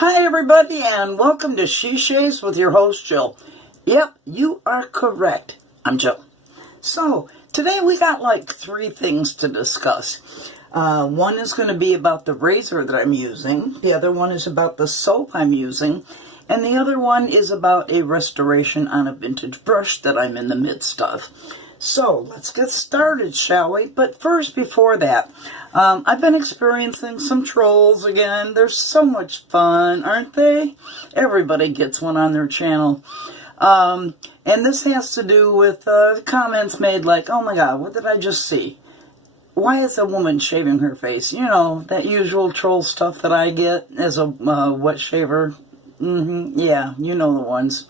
Hi everybody, and welcome to She Shaves with your host Jill. Yep, you are correct. I'm Jill. So today we got like 3 things to discuss. One is going to be about the razor that I'm using. The other one is about the soap I'm using. And the other one is about a restoration on a vintage brush that I'm in the midst of. So let's get started, shall we? But first, before that, I've been experiencing some trolls again. They're so much fun, aren't they? Everybody gets one on their channel. And this has to do with comments made like, oh my god, what did I just see? Why is a woman shaving her face? You know, that usual troll stuff that I get as a wet shaver. Yeah, you know the ones.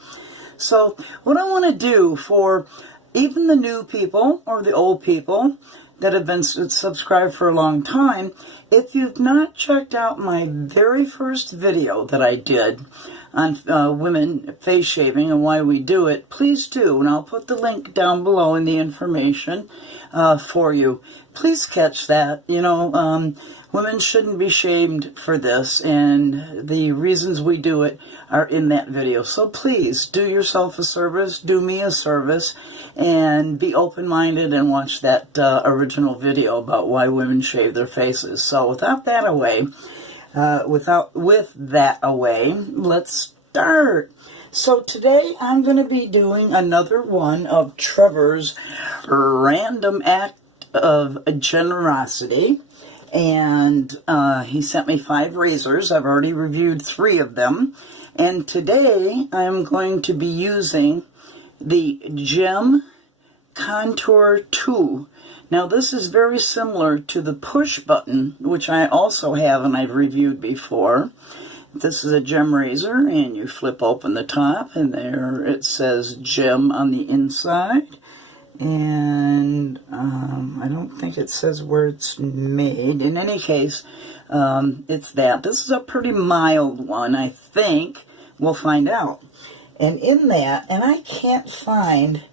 So what I want to do for even the new people or the old people that have been subscribed for a long time, if you've not checked out my very first video that I did on women face shaving and why we do it, please do, and I'll put the link down below in the information for you. Please catch that. You know, women shouldn't be shamed for this, and the reasons we do it are in that video. So please do yourself a service, do me a service, and be open-minded and watch that original video about why women shave their faces. So without that away, let's start. So today I'm going to be doing another one of Trevor's random act of generosity. And he sent me 5 razors. I've already reviewed 3 of them. And today I'm going to be using the Gem Contour 2. Now this is very similar to the push button, which I also have and I've reviewed before. This is a gem razor, and you flip open the top, and there it says Gem on the inside. And I don't think it says where it's made. In any case, it's that. This is a pretty mild one, I think. We'll find out. And in that, and I can't find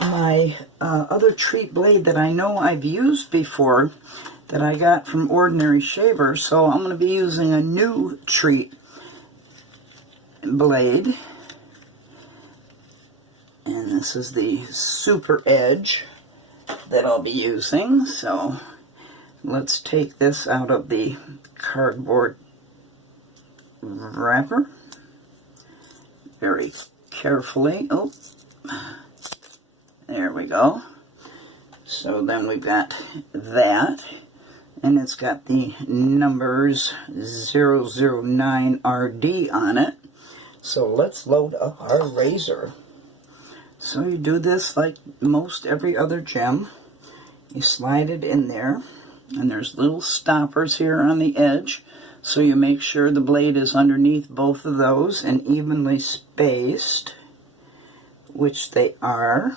my other Treet blade that I know I've used before that I got from Ordinary Shaver, so I'm going to be using a new Treet blade. And this is the Super Edge that I'll be using. So let's take this out of the cardboard wrapper very carefully. Oh, there we go. So then we've got that, and it's got the numbers 009RD on it. So let's load up our razor. So you do this like most every other gem. You slide it in there, and there's little stoppers here on the edge, so you make sure the blade is underneath both of those and evenly spaced, which they are.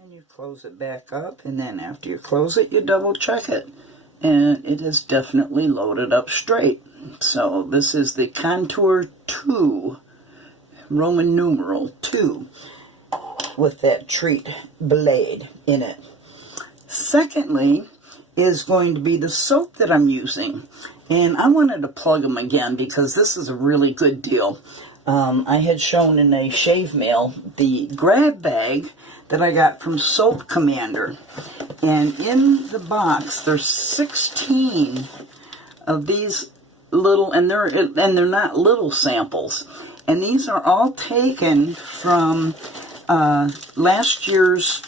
And you close it back up, and then after you close it, you double check it, and it is definitely loaded up straight. So this is the Contour 2, Roman numeral 2. With that Treet blade in it. Secondly is going to be the soap that I'm using, and I wanted to plug them again because this is a really good deal. I had shown in a shave mail the grab bag that I got from Soap Commander, and in the box there's 16 of these little, and they're not little samples, and these are all taken from last year's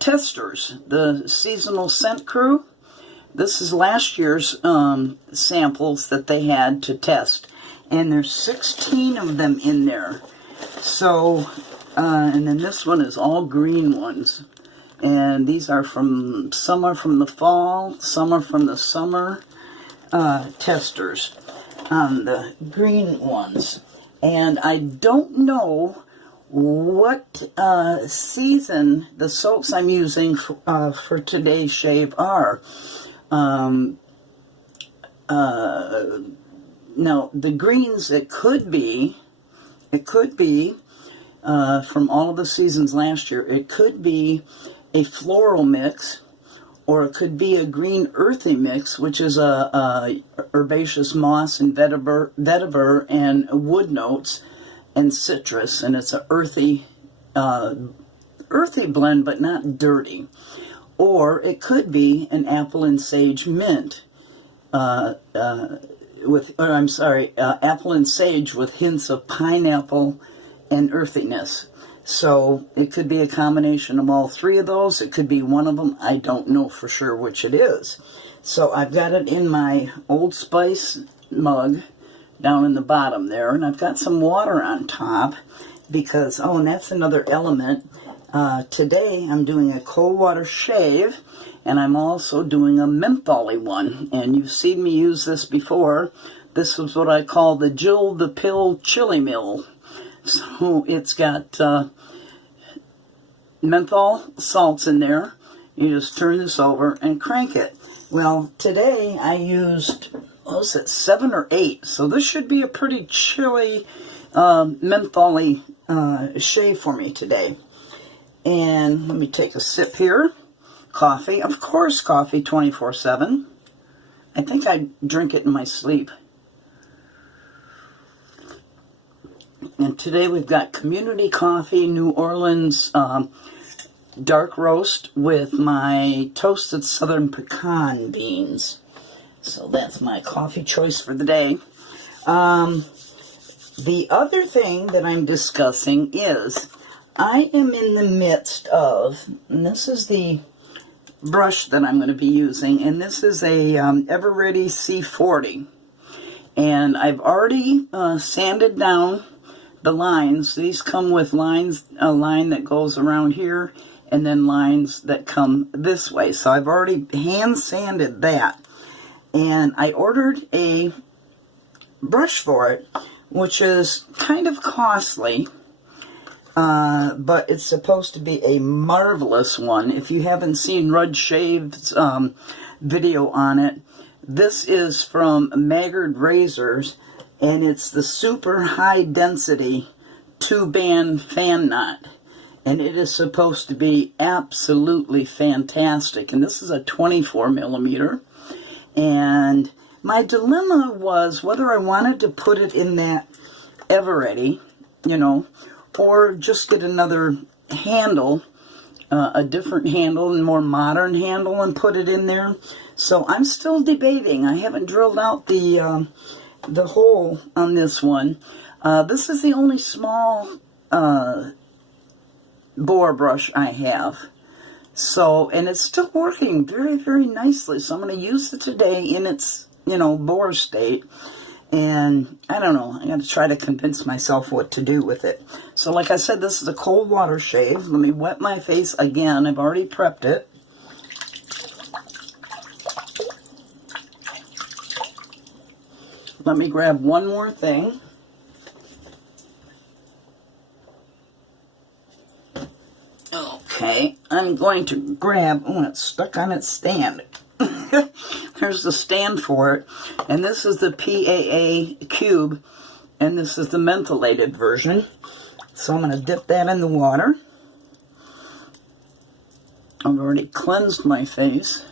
testers, the seasonal scent crew. This is last year's samples that they had to test, and there's 16 of them in there. So and then this one is all green ones, and these are from, some are from the fall, some are from the summer testers on the green ones. And I don't know what season the soaps I'm using for today's shave are. Now, the greens, it could be from all of the seasons last year, it could be a floral mix, or it could be a green earthy mix, which is a herbaceous moss and vetiver and wood notes and citrus, and it's an earthy blend, but not dirty. Or it could be an apple and sage mint, apple and sage with hints of pineapple and earthiness. So it could be a combination of all three of those. It could be one of them. I don't know for sure which it is. So I've got it in my Old Spice mug down in the bottom there, and I've got some water on top because, and that's another element. Today I'm doing a cold water shave, and I'm also doing a menthol-y one, and you've seen me use this before. This is what I call the Jill the Pill Chili Mill. So it's got menthol salts in there. You just turn this over and crank it. Well, today I used, 7 or 8. So this should be a pretty chilly, menthol-y shave for me today. And let me take a sip here. Coffee, of course, coffee 24/7. I think I drink it in my sleep. And today we've got Community Coffee, New Orleans dark roast with my toasted southern pecan beans. So that's my coffee choice for the day. The other thing that I'm discussing is I am in the midst of, and this is the brush that I'm going to be using, and this is a Everready C40. And I've already sanded down the lines. These come with lines, a line that goes around here, and then lines that come this way. So I've already hand sanded that. And I ordered a brush for it, which is kind of costly, but it's supposed to be a marvelous one. If you haven't seen Rudd Shave's video on it, this is from Maggard Razors, and it's the super high density 2-band fan knot. And it is supposed to be absolutely fantastic. And this is a 24 millimeter. And my dilemma was whether I wanted to put it in that Everready, or just get another handle, a different handle, and more modern handle, and put it in there. So I'm still debating. I haven't drilled out the hole on this one. This is the only small Boar brush I have. So, and it's still working very, very nicely. So I'm going to use it today in its, Boar state. And I don't know, I got to try to convince myself what to do with it. So like I said, this is a cold water shave. Let me wet my face again. I've already prepped it. Let me grab one more thing. Okay, I'm going to grab, it's stuck on its stand. There's the stand for it. And this is the PAA cube, and this is the mentholated version. So I'm going to dip that in the water. I've already cleansed my face.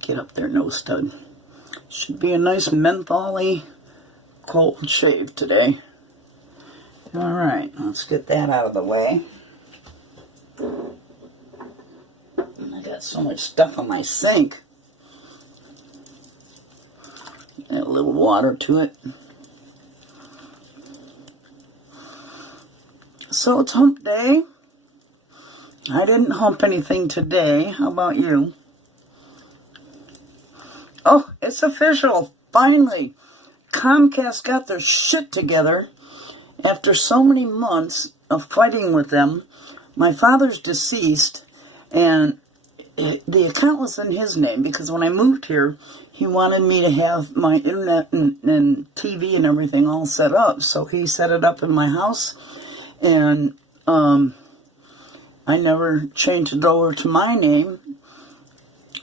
Get up there, nose stud. Should be a nice menthol-y cold shave today. Alright, let's get that out of the way. And I got so much stuff on my sink. Add a little water to it. So it's hump day. I didn't hump anything today. How about you? Oh, it's official. Finally, Comcast got their shit together after so many months, fighting with them. My father's deceased, and the account was in his name because when I moved here, he wanted me to have my internet and TV and everything all set up. So he set it up in my house, and I never changed it over to my name,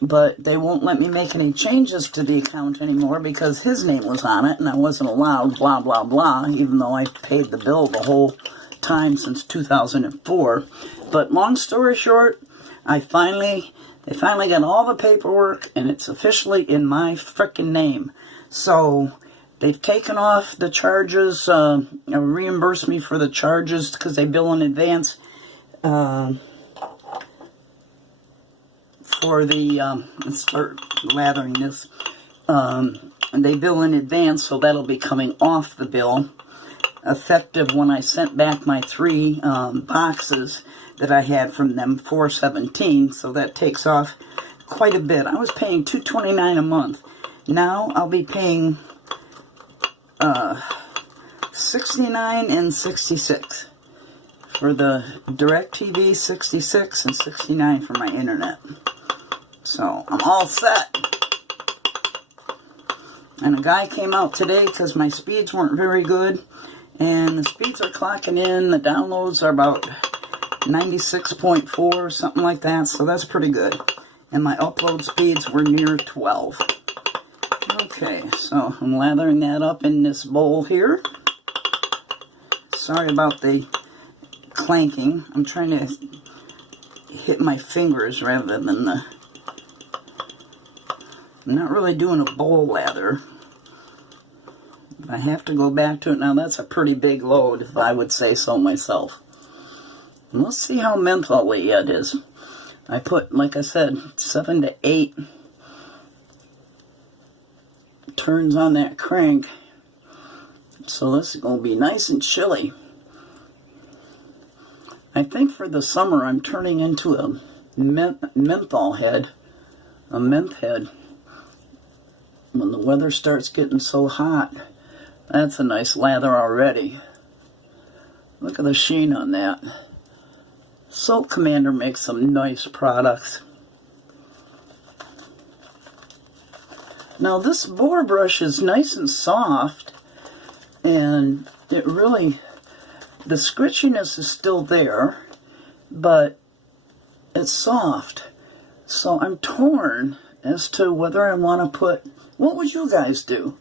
but they won't let me make any changes to the account anymore because his name was on it, and I wasn't allowed, blah, blah, blah, even though I paid the bill the whole time since 2004. But long story short, they finally got all the paperwork, and it's officially in my frickin' name. So they've taken off the charges, reimbursed me for the charges because they bill in advance for the, let's start lathering this, and they bill in advance, so that'll be coming off the bill, effective when I sent back my 3 boxes that I had from them, 417, so that takes off quite a bit. I was paying $229 a month. Now I'll be paying $69 and $66 for the DirecTV, $66 and $69 for my internet. So I'm all set. And a guy came out today because my speeds weren't very good, and the speeds are clocking in. The downloads are about 96.4 or something like that, so that's pretty good. And my upload speeds were near 12. Okay, so I'm lathering that up in this bowl here. Sorry about the clanking. I'm trying to hit my fingers rather than the... I'm not really doing a bowl lather. I have to go back to it. Now that's a pretty big load, if I would say so myself. And let's see how mentholy it is. I put, like I said, 7 to 8 turns on that crank. So this is going to be nice and chilly. I think for the summer I'm turning into a menthol head. A menth head. When the weather starts getting so hot. That's a nice lather already. Look at the sheen on that. Soap Commander makes some nice products. Now this Boar brush is nice and soft, and it really, the scritchiness is still there, but it's soft. So I'm torn as to whether I want to put, what would you guys do?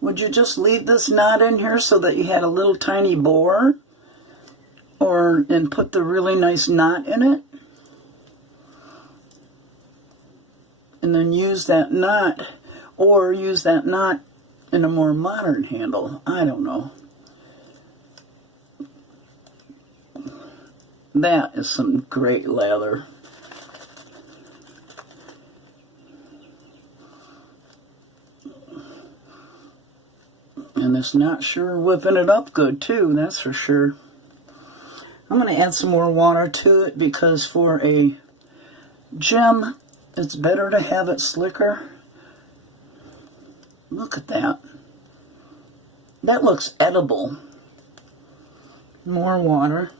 Would you just leave this knot in here so that you had a little tiny boar? And put the really nice knot in it? And then use that knot, or use that knot in a more modern handle. I don't know. That is some great lather. And it's not sure whipping it up good too, that's for sure. I'm going to add some more water to it because for a gem, it's better to have it slicker. Look at that. That looks edible. More water.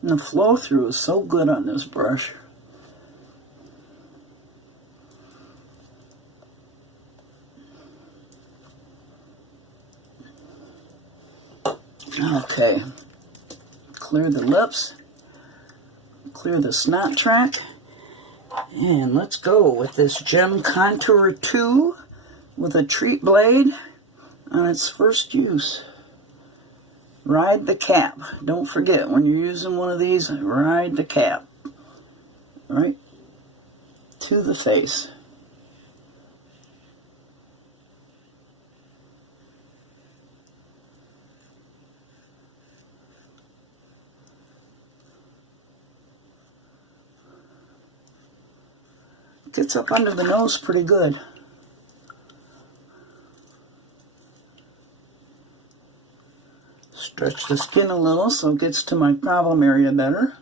And the flow through is so good on this brush. Okay, clear the lips, clear the snot track, and let's go with this Gem Contour 2 with a Treet blade on its first use. Ride the cap. Don't forget, when you're using one of these, ride the cap. Right to the face. Gets up under the nose pretty good. Stretch the skin a little so it gets to my problem area better.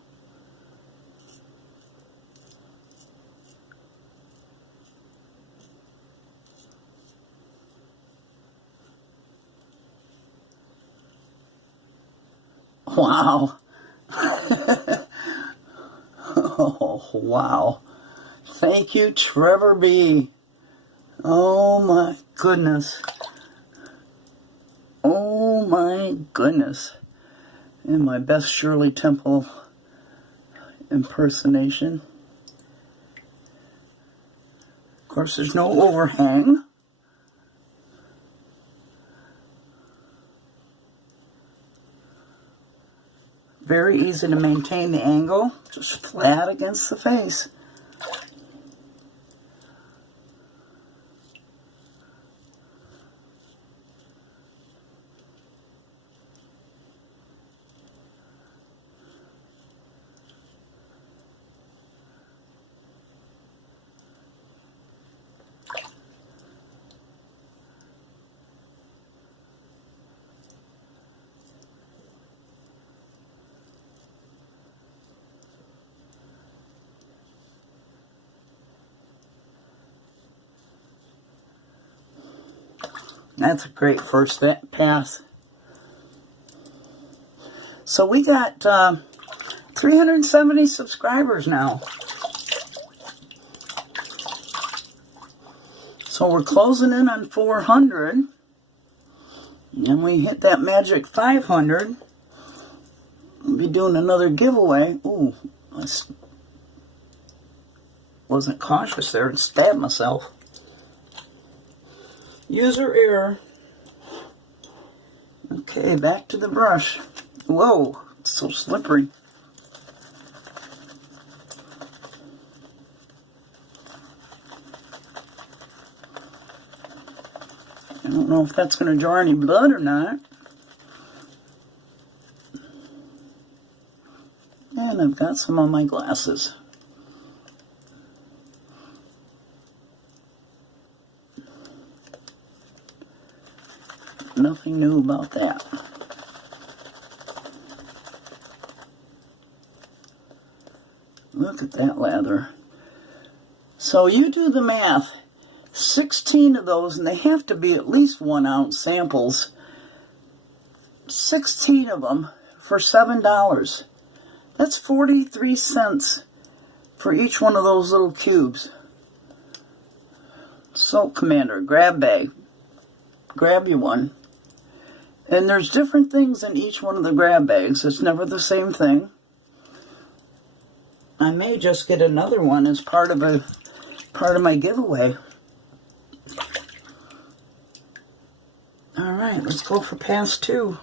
Wow. Oh, wow. Thank you, TrevieB I. Oh my goodness. Oh my goodness. And my best Shirley Temple impersonation. Of course, there's no overhang. Very easy to maintain the angle, just flat against the face. That's a great first pass. So we got 370 subscribers now. So we're closing in on 400. And we hit that magic 500. We'll be doing another giveaway. Ooh, I wasn't cautious there and stabbed myself. User error. Okay, back to the brush. Whoa, it's so slippery. I don't know if that's going to draw any blood or not. And I've got some on my glasses. Nothing new about that. Look at that lather. So you do the math. 16 of those, and they have to be at least 1 ounce samples. 16 of them for $7. That's 43 cents for each one of those little cubes. Salt Commander, grab bag. Grab you one. And there's different things in each one of the grab bags. It's never the same thing. I may just get another one as part of my giveaway. Alright, let's go for pass 2.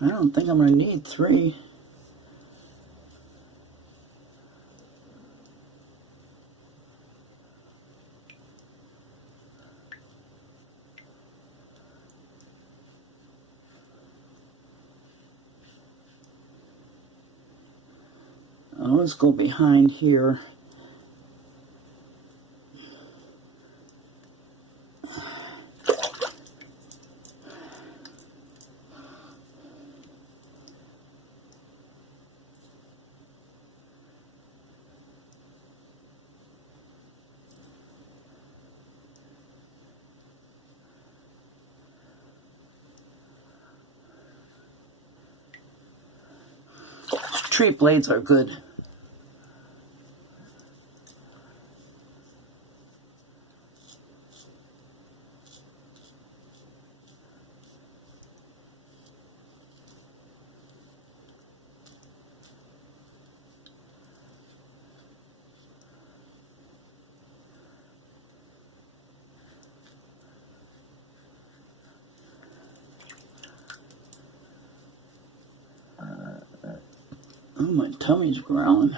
I don't think I'm going to need 3. Let's go behind here. Treet blades are good. Oh, my tummy's growling.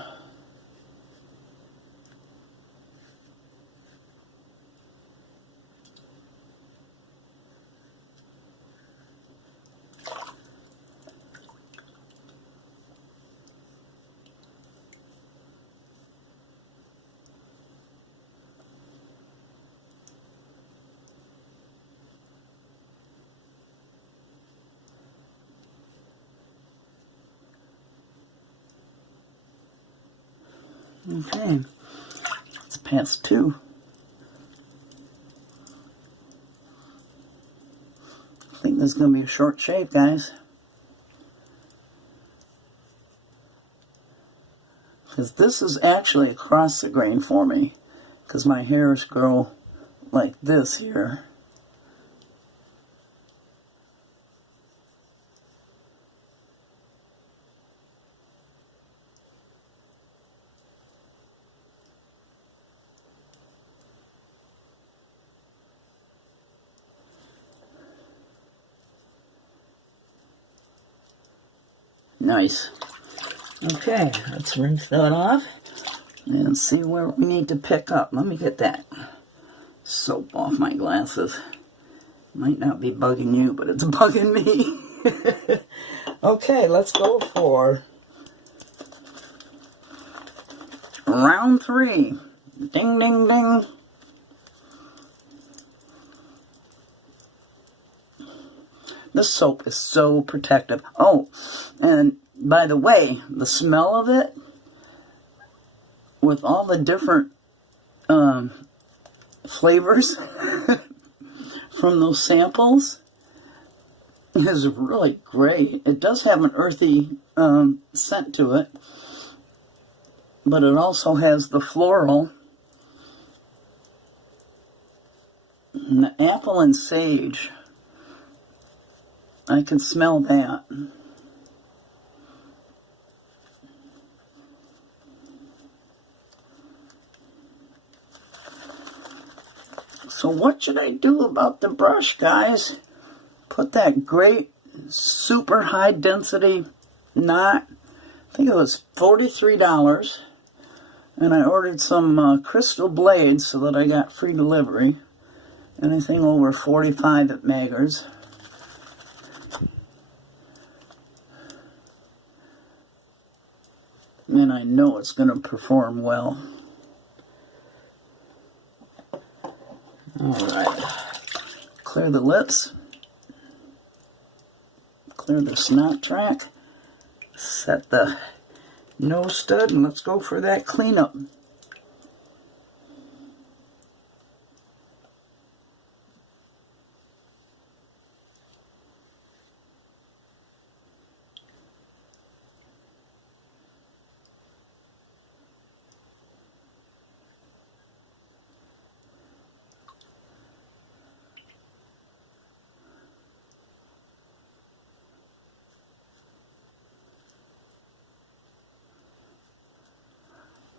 Okay, it's pass 2. I think this is going to be a short shave, guys. because this is actually across the grain for me, because my hairs grow like this here. Nice. Okay, let's rinse that off and see where we need to pick up. Let me get that soap off my glasses. Might not be bugging you, but it's bugging me. Okay, let's go for round 3. Ding, ding, ding. This soap is so protective. Oh, and by the way, the smell of it, with all the different flavors from those samples, is really great. It does have an earthy scent to it, but it also has the floral, and the apple and sage. I can smell that. So what should I do about the brush, guys? Put that great super high density knot. I think it was $43. And I ordered some crystal blades so that I got free delivery. Anything over $45 at Maggers. And I know it's going to perform well. Alright. Clear the lips. Clear the snot track. Set the nose stud, and let's go for that cleanup.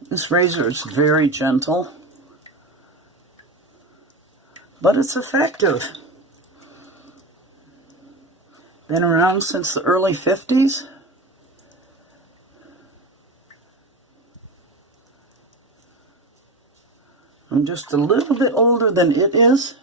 This razor is very gentle, but it's effective. Been around since the early 50s. I'm just a little bit older than it is.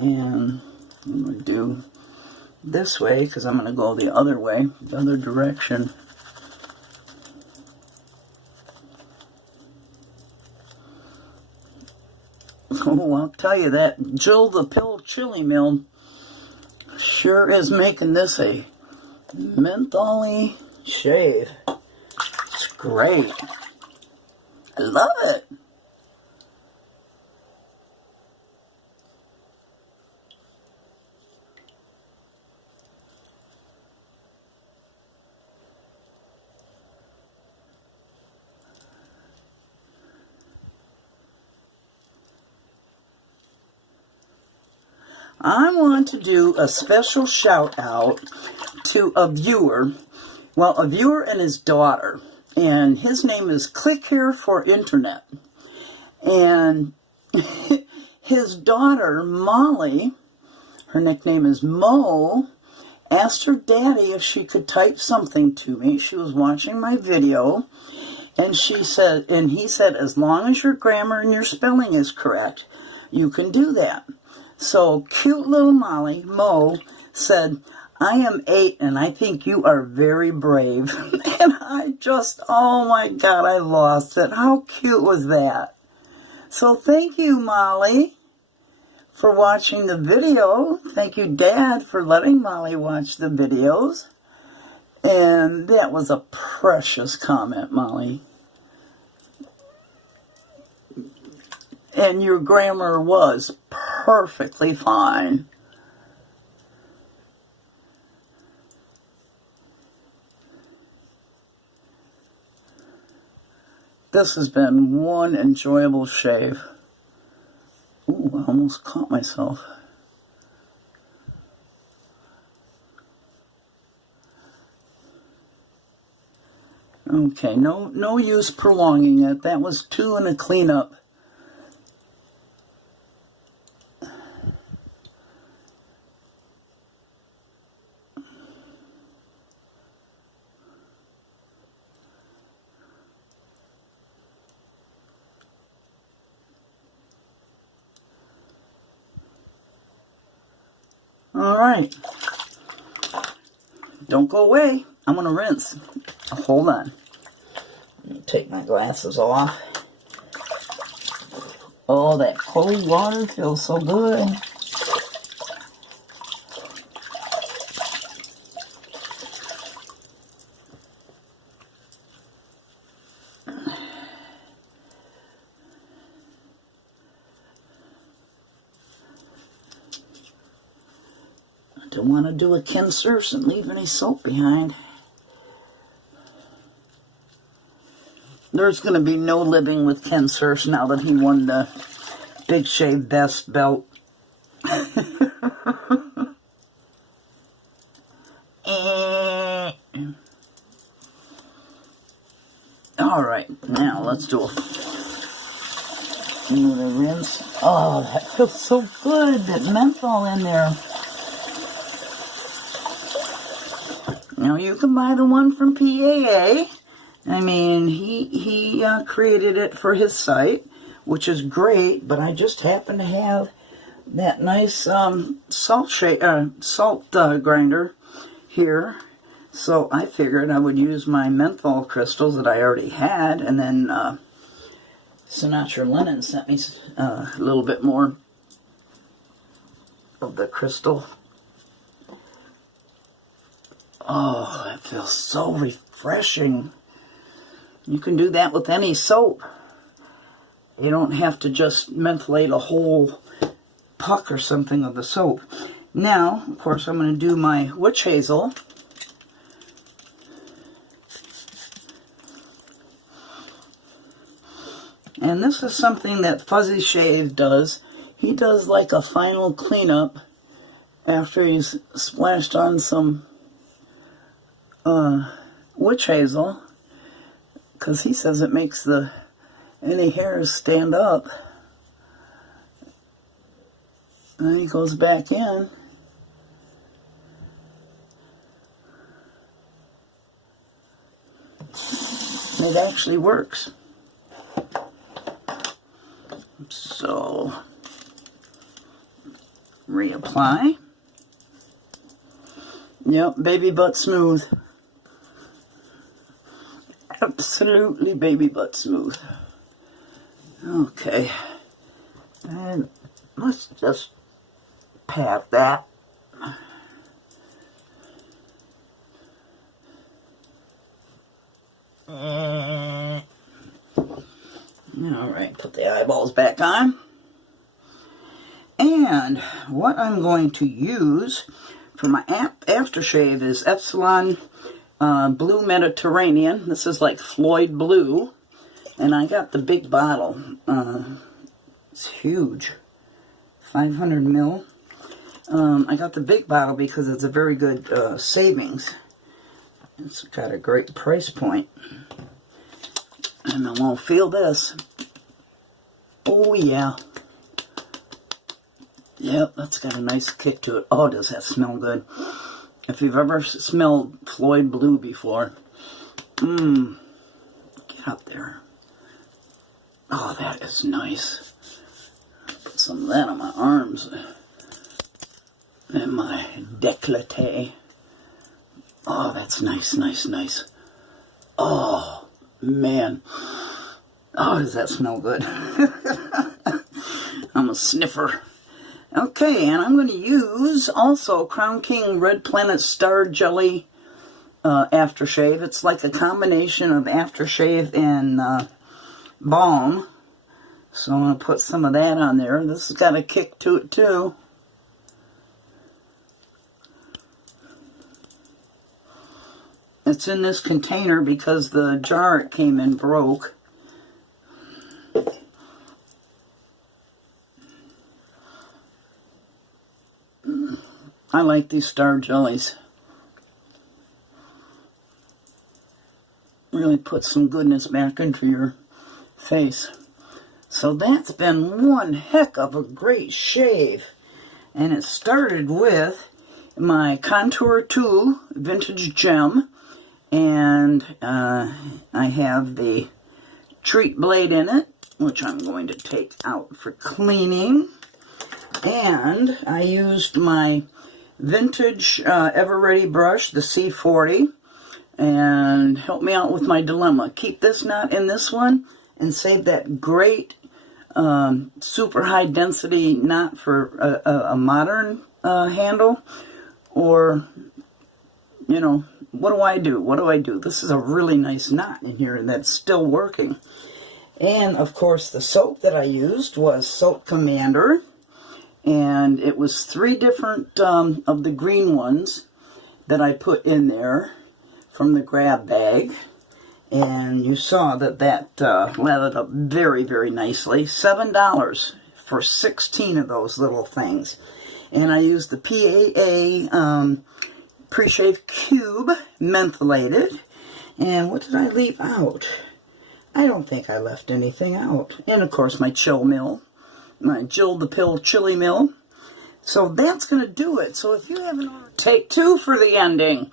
And I'm going to do this way because I'm going to go the other way, the other direction. Oh, I'll tell you that Jill the Pill Chili Mill sure is making this a menthol-y shave. It's great. I love it. I want to do a special shout out to a viewer, well, a viewer and his daughter, and his name is Click Here for Internet. And his daughter, Molly, her nickname is Mo, asked her daddy if she could type something to me. She was watching my video, and she said, and he said, as long as your grammar and your spelling is correct, you can do that. So cute little Molly, Mo, said, I am 8, and I think you are very brave. And I just, oh my God, I lost it. How cute was that? So thank you, Molly, for watching the video. Thank you, Dad, for letting Molly watch the videos. And that was a precious comment, Molly. And your grammar was perfectly fine. This has been one enjoyable shave. Ooh, I almost caught myself. Okay, no use prolonging it. That was 2 in a cleanup. All right. Don't go away. I'm going to rinse. Hold on. Let me take my glasses off. Oh, that cold water feels so good. Don't want to do a Ken Surf and leave any soap behind. There's going to be no living with Ken Surf now that he won the Big Shave Best belt. Alright, now let's do another rinse. Oh, that feels so good. That menthol in there. Now you can buy the one from PAA. I mean, he created it for his site, which is great, but I just happen to have that nice salt grinder here. So I figured I would use my menthol crystals that I already had, and then Sinatra Lennon sent me a little bit more of the crystal. Oh, that feels so refreshing. You can do that with any soap. You don't have to just mentholate a whole puck or something of the soap. Now, of course, I'm going to do my witch hazel. And this is something that Fuzzy Shave does. He does like a final cleanup after he's splashed on some witch hazel, because he says it makes any hairs stand up. And then he goes back in. It actually works. So, reapply. Yep, baby butt smooth. Absolutely baby butt smooth. Okay. And let's just pat that. Alright, put the eyeballs back on. And what I'm going to use for my aftershave is Epsilon Blue Mediterranean. This is like Floyd Blue. And I got the big bottle. It's huge. 500 ml. I got the big bottle because it's a very good savings. It's got a great price point. And I won't feel this. Oh yeah. Yep, that's got a nice kick to it. Oh, does that smell good. If you've ever smelled Floyd Blue before, get up there. Oh, that is nice. Put some of that on my arms and my décolleté. Oh, that's nice, nice, nice. Oh, man. Oh, does that smell good? I'm a sniffer. Okay, and I'm going to use also Crown King Red Planet Star Jelly aftershave. It's like a combination of aftershave and balm. So I'm going to put some of that on there. This has got a kick to it too. It's in this container because the jar it came in broke. I like these star jellies. Really put some goodness back into your face. So that's been one heck of a great shave. And it started with my Contour 2 Vintage Gem. And I have the Treet Blade in it, which I'm going to take out for cleaning. And I used my vintage Ever Ready brush, the C40, and help me out with my dilemma. Keep this knot in this one and save that great super high density knot for a modern handle. Or, you know, what do I do? What do I do? This is a really nice knot in here that's still working. And, of course, the soap that I used was Soap Commander. And it was 3 different of the green ones that I put in there from the grab bag. And you saw that lathered up very, very nicely. $7 for 16 of those little things. And I used the PAA Pre-Shave Cube mentholated. And what did I leave out? I don't think I left anything out. And, of course, my chill mill. My Jill the Pill Chili Mill. So that's going to do it. So if you haven't already... Take 2 for the ending.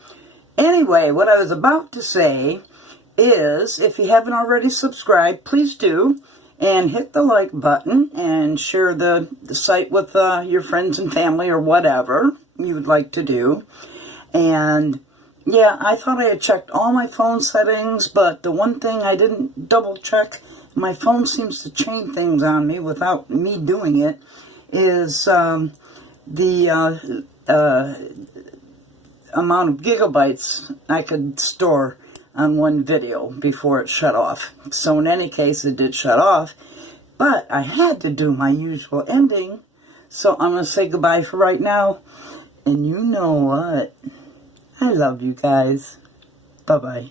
Anyway, what I was about to say is, if you haven't already subscribed, please do. And hit the like button and share the site with your friends and family or whatever you would like to do. And yeah, I thought I had checked all my phone settings, but the one thing I didn't double check, my phone seems to chain things on me without me doing it, is the amount of gigabytes I could store on one video before it shut off. So in any case, it did shut off, but I had to do my usual ending, so I'm going to say goodbye for right now. And you know what? I love you guys. Bye-bye.